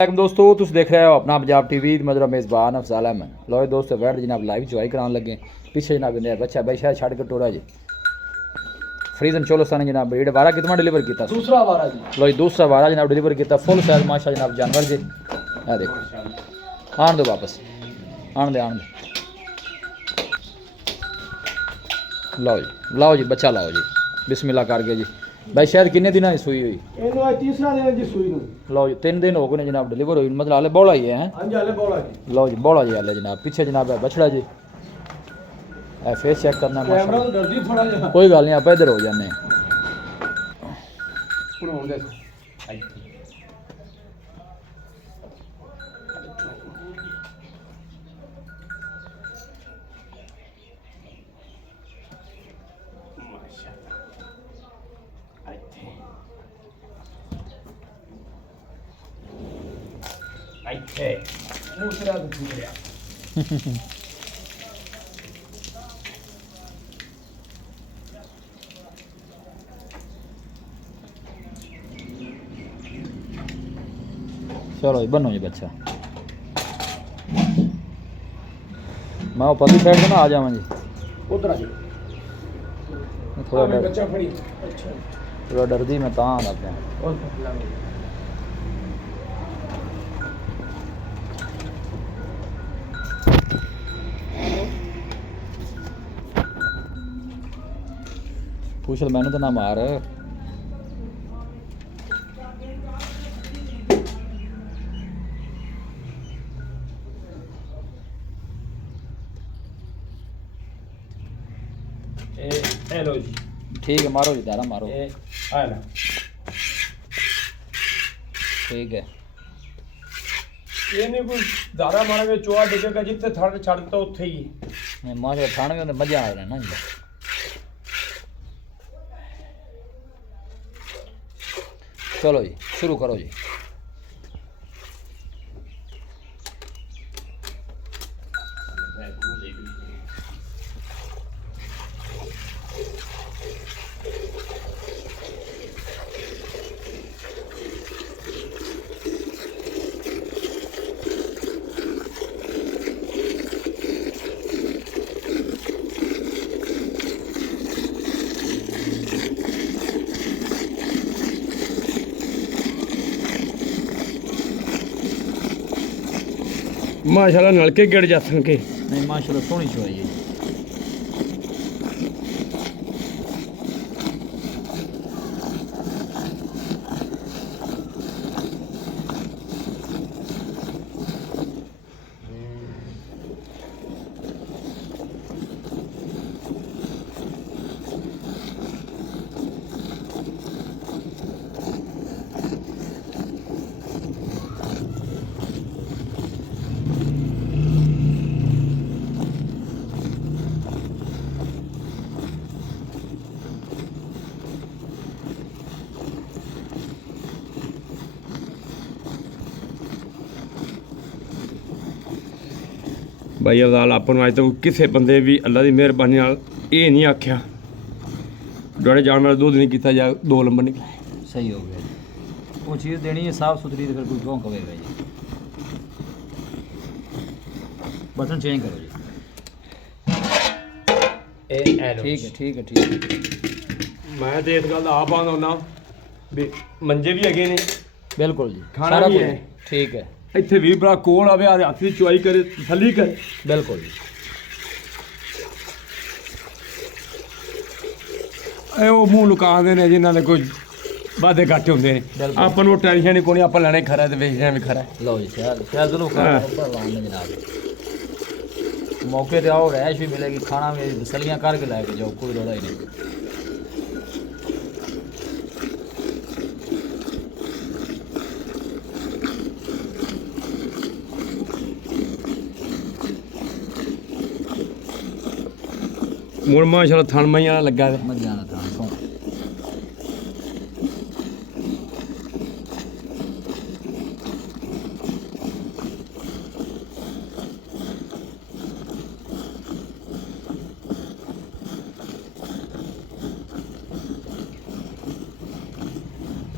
वालेकुम दोस्तों, तुम देख रहे हो अपना पंजाब टीवी मजरा मेज़बान अफजाल अहमद। लो दोस्तों बैठ जनाब लाइव चुवाई कराने लगे पीछे जनाब इन्हें बच्चा भाई शायद छड़ के टोरा जी फ्रीजन चोलोस्तानी जनाब ब्रीड वारा कितना डिलीवर किया दूसरा वारा जी। लो जी दूसरा वारा जनाब डिलीवर किया फुल साइज माशा जनाब जानवर जी। आ देखो आन दो वापस आन दे लाओ जी बच्चा लाओ जी बिस्मिल्लाह करके जी। भाई शायद किन्ने दिन की सूई हुई ਇਹਨੂੰ ਅੱਜ ਤੀਸਰਾ ਦਿਨ ਜੀ ਸੂਈ ਨੂੰ। लो जी 3 दिन हो गए जनाब डिलीवर हुई मतलब हाले बौला ही है हैं। ਹਾਂਜੀ ਹਾਲੇ ਬੋਲਾ जी। लो जी बौला जी हाले जनाब पीछे जनाब है बछड़ा जी ए फेस चेक करना ਕੈਮਰਾ माशाल्लाह ਤੋਂ ਡਰਦੀ ਥੋੜਾ ਜਿਹਾ। कोई गल नहीं आप इधर हो जाने ਹੁਣ ਹੁਣ ਦੇਖੋ। ਇੱਥੇ ਮੂਸਰਾ ਤੋਂ ਛੁੱਟਿਆ। चलो जी बनो जी बच्चा मैं वो पति साइड से ना आ जावा जी ਉਧਰ ਆ ਜੀ। थोड़ा डर ਬੱਚਾ ਫੜੀ। ਅੱਛਾ। थोड़ा डरदी मैं तां आंदा पिया ਹੋਰ ਲਾਂਗੇ। पूछ मैंने तो ना मार ਇਹ ਲੋ ਜੀ। ठीक है मारो जी दारा मारो ਇਹ ਆ ਲੈ। ठीक है ਇਹ ਨਹੀਂ ਕੋਈ ਦਾਰਾ ਮਾਰਾਂਗੇ ਚੋਆ ਡਿੱਗੇਗਾ ਜਿੱਥੇ ਥੜ ਛੱਡਤਾ ਉੱਥੇ ਹੀ। नहीं माशा थाने में मजा आ रहा है ना जी। चलो जी शुरू करो जी ਮਾਸ਼ਾਅੱਲਾ ਨਲਕੇ ਗਿੜ ਜਾਸਣਗੇ। नहीं माशाल्लाह सोहनी चुवाई है ਭਾਈ ਅਵਦਾਲ ਆਪਾਂ ਨੂੰ ਅੱਜ ਤੱਕ ਕਿਸੇ ਬੰਦੇ ਵੀ ਅੱਲਾ ਦੀ ਮਿਹਰਬਾਨੀ ਨਾਲ ਇਹ ਨਹੀਂ ਆਖਿਆ ਡੋੜੇ ਜਾਣ ਵਾਲਾ ਦੁੱਧ ਨਹੀਂ ਕੀਤਾ ਜਾਂ 2 ਨੰਬਰ ਨਿਕਲੇ। सही हो गया जी वो चीज़ देनी है साफ़ सुथरी तो फिर कोई क्यों कहेगा जी। बटन चेंज करो जी ठीक है ਮੈਂ ਤੇ ਇਸ ਗੱਲ ਦਾ ਆਪ ਆਉਂਦਾ ਹੁੰਦਾ ਵੀ ਮੰਜੇ ਵੀ ਹੈਗੇ ਨੇ बिल्कुल जी खाना सारा भी कुछ है। ठीक है ਇੱਥੇ ਵੀ ਭਰਾ ਕੋਲ ਆਵੇ ਆ ਹੱਥ ਦੀ ਚੁਆਈ ਕਰੇ ਤਸੱਲੀ ਕਰੇ। बिल्कुल जी ਇਹ ਉਹ ਮੂੰਹ ਲੁਕਾਉਂਦੇ ਨੇ ਜਿਨ੍ਹਾਂ ਦੇ ਕੋਈ ਵਾਦੇ ਘੱਟ ਹੁੰਦੇ ਨੇ। ਬਿਲਕੁਲ। ਆਪਾਂ ਨੂੰ ਟੈਨਸ਼ਨ ਨਹੀਂ ਕੋਈ ਆਪਾਂ ਲੈਣੇ ਖਰਾ ਤੇ ਵੇਚਣਾ ਵੀ ਖਰਾ। लो जी ख्याल जरूर हाँ। जनाब मौके पे आओ रैश भी मिलेगी खाना भी तसलियाँ करके लाके जाओ कोई रोड़ा ही नहीं। ਮੁਰ ਮਾਸ਼ਾਅੱਲਾ ਥਣ ਮਈਆਂ ਲੱਗਾ ਤੇ मत जाना था सो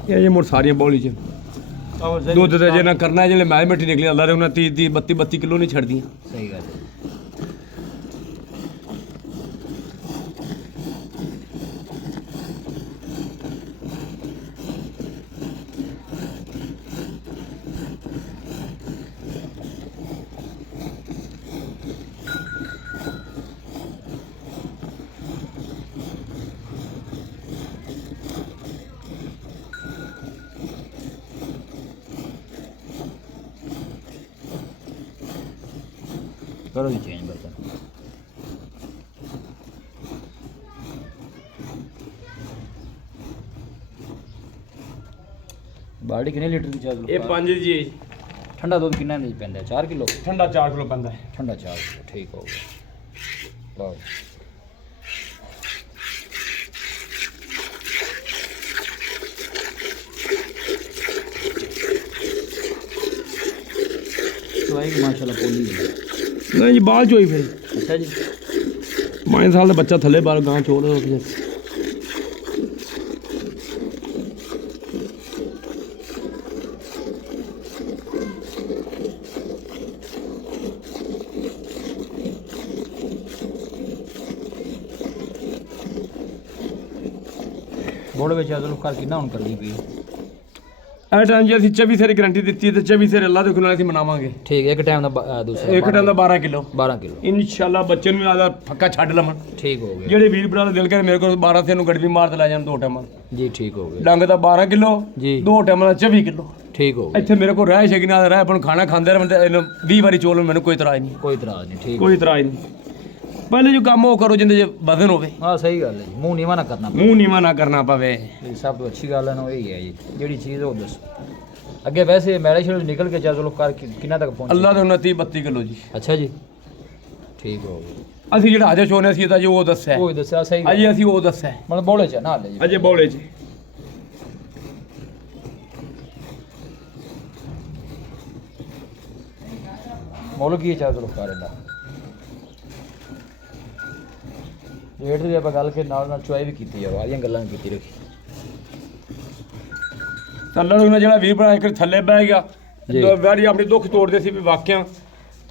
ਇਹ ਜੇ ਮੁੜ ਸਾਰੀਆਂ ਬੌਲੀ ਚ ਦੁੱਧ ਤੇ ਜੇ ਨਾ ਕਰਨਾ ਜਿਹੜੇ ਮੈਲ ਮਿੱਠੀ ਨਿਕਲੀ ਅੱਲਾ ਦੇ ਉਹਨਾਂ 30 32 ਕਿਲੋ ਨਹੀਂ ਛੱਡਦੀਆਂ। ਸਹੀ ਗੱਲ ਹੈ। करो जी चेंज बर्तन। बाल्टी कितने लीटर की चाहिए? ਇਹ 5 ਜੀ। ठंडा दूध कितना नहीं पैंदा? 4 किलो? ਠੰਡਾ 4 ਕਿਲੋ ਪੈਂਦਾ ਹੈ। ठंडा 4 किलो ठीक हो गया। लो चवाई की माशाल्लाह पोली है। ਨਹੀਂ ਜੀ ਬਾਲ ਚੋਈ ਫਿਰ अच्छा जी 5 ਸਾਲ ਦਾ ਬੱਚਾ ਥੱਲੇ ਬਾਲ ਗਾਂ ਚੋਲ ਹੋ ਗਿਆ। बोर्ड में चादर कर कितना ਹੁਣ ਕਰਦੀ ਪਈ? ਇਹ ਟਾਈਮ ਜੀ ਅਸੀਂ 24 ਸੇਰ ਗਾਰੰਟੀ ਦਿੱਤੀ ਹੈ ਤੇ 24 ਸੇਰ ਅੱਲਾ ਦੇ ਹੁਕਮ ਨਾਲ ਅਸੀਂ ਮਨਾਵਾਂਗੇ। ਠੀਕ ਹੈ। ਇੱਕ ਟਾਈਮ ਦਾ ਦੂਸਰਾ ਇੱਕ ਟਾਈਮ ਦਾ 12 ਕਿਲੋ 12 ਕਿਲੋ ਇਨਸ਼ਾਅੱਲਾ ਬੱਚੇ ਨੂੰ ਆਦਾ ਫੱਕਾ ਛੱਡ ਲਵਣ। ਠੀਕ ਹੋ ਗਿਆ ਜਿਹੜੇ ਵੀਰ ਭਰਾ ਦਾ ਦਿਲ ਕਰੇ ਮੇਰੇ ਕੋਲ 12 ਸੇਰ ਨੂੰ ਗੜਵੀ ਮਾਰ ਤੇ ਲੈ ਜਾਣ 2 ਟਾਈਮਾਂ। ਜੀ ਠੀਕ ਹੋ ਗਿਆ। ਡੰਗ ਦਾ 12 ਕਿਲੋ ਜੀ 2 ਟਾਈਮਾਂ ਦਾ 24 ਕਿਲੋ। ਠੀਕ ਹੋ ਗਿਆ। ਇੱਥੇ ਮੇਰੇ ਕੋਲ ਰਹਿ ਸ਼ਕੀ ਨਾਲ ਰਹਿ ਆਪਣ ਖਾਣਾ ਖਾਂਦੇ ਰਹਿਣ ਤੇ 20 ਵਾਰੀ ਚੋਲ ਮੈਨੂੰ ਕੋਈ ਇਤਰਾਜ਼ ਨਹੀਂ। ਕੋਈ ਇਤਰਾਜ਼ ਨਹੀਂ। ਠੀਕ ਕੋਈ ਇਤਰਾਜ਼ ਨਹੀਂ। ਪਹਿਲੇ ਜੋ ਕੰਮ ਉਹ ਕਰੋ ਜਿੰਦੇ ਚ ਵਜ਼ਨ ਹੋਵੇ। ਹਾਂ ਸਹੀ ਗੱਲ ਹੈ ਜੀ। ਮੂੰਹ ਨੀਵਾ ਨਾ ਕਰਨਾ ਮੂੰਹ ਨੀਵਾਂ ਨਾ ਕਰਨਾ ਪਵੇ। ਇਹ ਸਭ ਤੋਂ ਅੱਛੀ ਗੱਲ ਹੈ ਨਾ ਉਹ ਹੀ ਹੈ ਜੀ। ਜਿਹੜੀ ਚੀਜ਼ ਉਹ ਦੱਸੋ। ਅੱਗੇ ਵੈਸੇ ਮੈਰਿਜ ਨੂੰ ਨਿਕਲ ਕੇ ਚਲੋ ਕਰ ਕਿੰਨਾ ਤੱਕ ਪਹੁੰਚੇ? ਅੱਲਾ ਦੇ 29 32 ਕਿਲੋ ਜੀ। ਅੱਛਾ ਜੀ ਠੀਕ ਹੋ ਗਿਆ। ਅਸੀਂ ਜਿਹੜਾ ਅਜੇ ਚੋਨੇ ਸੀ ਤਾਂ ਜੋ ਉਹ ਦੱਸਿਆ ਉਹ ਹੀ ਦੱਸਿਆ ਸਹੀ ਗੱਲ। ਅਜੇ ਅਸੀਂ ਉਹ ਦੱਸਿਆ ਮਤਲਬ ਬੋਲੇ ਚ ਨਾ ਹਾਲੇ ਜੀ। ਅਜੇ ਬੌਲੇ ਚ ਮੁੱਲ ਕੀ ਚਾਹ ਚਲੋ ਕਰ ਇਹਦਾ ਰੇਟ ਦੀ ਆਪਾਂ ਗੱਲ ਕੇ ਨਾਲ ਨਾਲ ਚੁਆਈ ਵੀ ਕੀਤੀ ਆ ਵਾਲੀਆਂ ਗੱਲਾਂ ਵੀ ਕੀਤੀ ਰੱਖੀ। ਅੱਲਾ ਨੂੰ ਜਿਹੜਾ ਵੀਰ ਬਣਾ ਕੇ ਥੱਲੇ ਬਹਿ ਗਿਆ ਜੀ। ਵੈੜੀ ਆਪਣੀ ਦੁੱਖ ਤੋੜਦੇ ਸੀ ਵੀ ਵਾਕਿਆ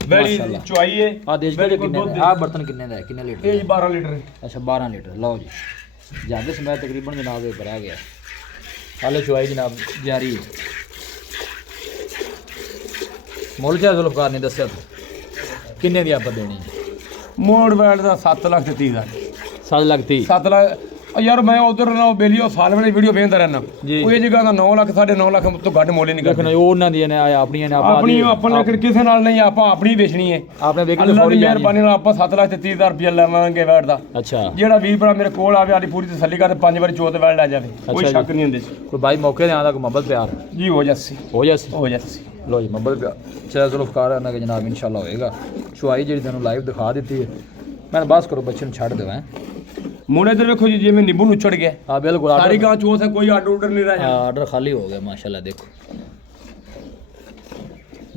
ਵੈੜੀ ਮਾਸ਼ਾਅੱਲਾ। ਚੁਆਈ ਹੈ। ਆ ਦੇਸ਼ ਦੇ ਕਿੰਨੇ ਦਾ? ਆ ਬਰਤਨ ਕਿੰਨੇ ਦਾ ਹੈ? ਕਿੰਨੇ ਲੀਟਰ ਇਹ ਦਾ? 12 ਲੀਟਰ ਹੈ। ਅੱਛਾ 12 ਲੀਟਰ। ਲਓ ਜੀ ਜਾਂਦੇ ਸਮੇਂ ਤਕਰੀਬਨ ਜਨਾਬ ਇਹ ਭਰਿਆ ਗਿਆ। ਹਾਲੇ ਚੁਆਈ ਜਨਾਬ ਜਾਰੀ ਹੈ। ਮੁੱਲ ਚਾਹ ਜ਼ੁਲਫਕਾਰ ਨੇ ਦੱਸਿਆ ਤੂੰ ਕਿੰਨੇ ਦੀ ਆਪਾਂ ਦੇਣੀ ਹੈ? ਮੋੜ ਵੈਟ ਦਾ 7 ਲੱਖ ਤੇ 30 ਦਾ 7 ਲੱਖ 30। 7 ਲੱਖ ਯਾਰ ਮੈਂ ਉਧਰ ਨਾ ਬੇਲੀਓ ਸਾਲ ਵੇਲੇ ਵੀਡੀਓ ਵੇਖਦਾ ਰਹਿਣਾ। ਜੀ। ਉਹ ਇਹ ਜਗ੍ਹਾ ਦਾ 9 ਲੱਖ 9.5 ਲੱਖ ਤੋਂ ਘੱਟ ਮੁੱਲ ਹੀ ਨਹੀਂ ਦੇਖਣਾ ਕਰਦਾ। ਉਹ ਉਹਨਾਂ ਦੀਆਂ ਨੇ ਆਪਣੀਆਂ ਨੇ ਆਪਣੀ ਆਪਾਂ ਲੇਕਿਨ ਕਿਸੇ ਨਾਲ ਨਹੀਂ ਆਪਾਂ ਆਪਣੀ ਵੇਚਣੀ ਹੈ। ਆਪਨੇ ਵੇਖ ਅੱਲਾ ਦੀ ਫੌਰੀ ਮਿਹਰਬਾਨੀ ਨਾਲ ਆਪਾਂ 7 ਲੱਖ ਤੇ 30,000 ਰੁਪਇਆ ਲਵਾਂਗੇ ਵੈਟ ਦਾ। ਅੱਛਾ ਜਿਹੜਾ ਵੀਰ ਭਰਾ ਮੇਰੇ ਕੋਲ ਆਵੇ ਆਦੀ ਪੂਰੀ ਤਸੱਲੀ ਕਰਕੇ 5 ਵਾਰੀ ਚੋਤ ਵੈਟ ਲੈ ਜਾਵੇ ਕੋਈ ਅੱਛਾ ਸ਼ੱਕ ਜੀ। ਨਹੀਂ ਹੁੰਦੇ ਕੋਈ ਬਾਈ ਮੌਕੇ ਤੇ ਆਂਦਾ ਕੋਈ ਮੁਹੱਬਤ ਪਿਆਰ ਜੀ ਹੋ ਜਾਸੀ ਹੋ ਜਾਸੀ। ਹੋ ਜਾਸੀ। ਲੋ ਜੀ ਮੁਹੱਬਤ ਪਿਆਰ ਚਾਹ ਜ਼ੁਲਫਕਾਰ ਇਹਨਾਂ ਕੇ ਜਨਾਬ ਇਨਸ਼ਾਅੱਲਾ ਹੋਏਗਾ। ਚੁਆਈ ਜਿਹੜੀ ਤੁਹਾਨੂੰ ਲਾਈਵ ਦਿਖਾ ਦਿੱਤੀ ਹੈ। ਮੈਂ ਬਸ ਕਰੋ ਬੱਚੇ ਨੂੰ ਛੱਡ ਦੇਵਾਂ। ਮੁੰਡੇ ਇਧਰ ਵੇਖੋ ਜੀ ਜਿਵੇਂ ਨਿੰਬੂ ਨੂੰ ਛੜ ਗਿਆ ਹਾਂ ਬਿਲਕੁਲ ਸਾਰੀ ਗਾਂ ਚੋਤ ਹੈ ਕੋਈ ਆਰਡਰ ਨਹੀਂ ਰਹਿ ਜਾਂਦਾ। ਆਰਡਰ ਖਾਲੀ ਹੋ ਗਿਆ माशाल्लाह। देखो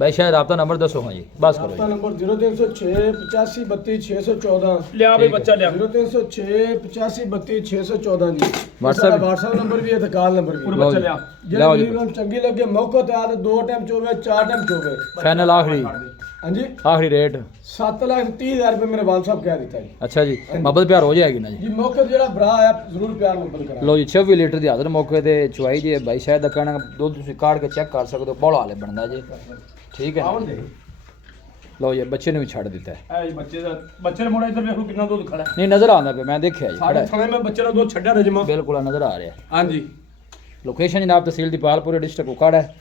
भाई शायद रब्ता नंबर दसो। हाँ जी बस करो जी। नंबर 0306 85 32 614 ਲਿਆ ਵੀ ਬੱਚਾ ਲਿਆ 0306 85 32 614 जी। WhatsApp- WhatsApp नंबर भी है तो कॉल नंबर भी ਪੂਰਾ है। ਬੱਚਾ ਲਿਆ जे ਲਿਆਓ ਜੀ। वीडियो चंगी लगे मौका ते आ 2 टाइम चोवे 4 टाइम चोवे। फाइनल आखिरी हां जी आखिरी रेट 7,30,000 रुपए मेरे वाल साहब कह देता जी। अच्छा जी मुहब्बत प्यार हो जाएगी ना जी। जी मौके ते जेड़ा भरा है जरूर प्यार मुहब्बत करा। लो जी 26 लीटर ਦੀ ਹਾਜ਼ਰ ਮੌਕੇ ਤੇ ਚੁਆਈ ਜੀ ਭਾਈ ਸ਼ਾਇਦ ਦਾ ਕਹਿਣਾ ਦੁੱਧ ਤੁਸੀਂ ਕਾੜ ਕੇ ਚੈੱਕ ਕਰ ਸਕਦੇ ਹੋ। ਬੋਲਾ ਹਾਲੇ ਬਣਦਾ ਜੀ। ਠੀਕ ਹੈ ਆਉਣ ਦੇ ਲਓ ਜੀ ਬੱਚੇ ਨੂੰ ਵੀ ਛੱਡ ਦਿੱਤਾ ਹੈ। ਇਹ ਬੱਚੇ ਦੇ ਮੁੰਡਾ ਇਧਰ ਵੇਖੋ ਕਿੰਨਾ ਦੁੱਧ ਖੜਾ ਹੈ। ਨਹੀਂ ਨਜ਼ਰ ਆਉਂਦਾ ਪਿਆ ਮੈਂ ਦੇਖਿਆ ਜੀ ਖੜਾ ਸਾਡੇ ਹੈ। ਥਾਣੇ ਮੈਂ ਬੱਚੇ ਦਾ ਦੁੱਧ ਛੱਡਿਆ ਰਜਮਾ ਬਿਲਕੁਲ ਨਜ਼ਰ ਆ ਰਿਹਾ। ਹਾਂਜੀ ਲੋਕੇਸ਼ਨ ਜਨਾਬ ਤਹਿਸੀਲ ਦੀਪਾਲਪੁਰ ਡਿਸਟ੍ਰਿਕਟ ਉਕਾੜਾ ਹੈ।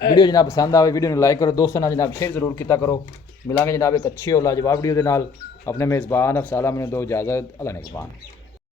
ਵੀਡੀਓ ਜਨਾਬ ਪਸੰਦ ਆਵੇ ਵੀਡੀਓ ਨੂੰ ਲਾਈਕ ਕਰੋ ਦੋਸਤਾਂ ਨਾਲ ਜਨਾਬ ਸ਼ੇਅਰ ਜ਼ਰੂਰ ਕੀਤਾ ਕਰੋ। ਮਿਲਾਂਗੇ ਜਨਾਬ ਇੱਕ ਅੱਛੀ ਔਰ ਲਾਜਵਾਬ ਵੀਡੀਓ ਦੇ ਨਾਲ। ਆਪਣੇ ਮੇਜ਼ਬਾਨ ਅਫਸਾਲਾ ਮੈਨੂੰ ਦੋ ਇਜਾਜ਼ਤ। ਅੱਲਾ ਨੇ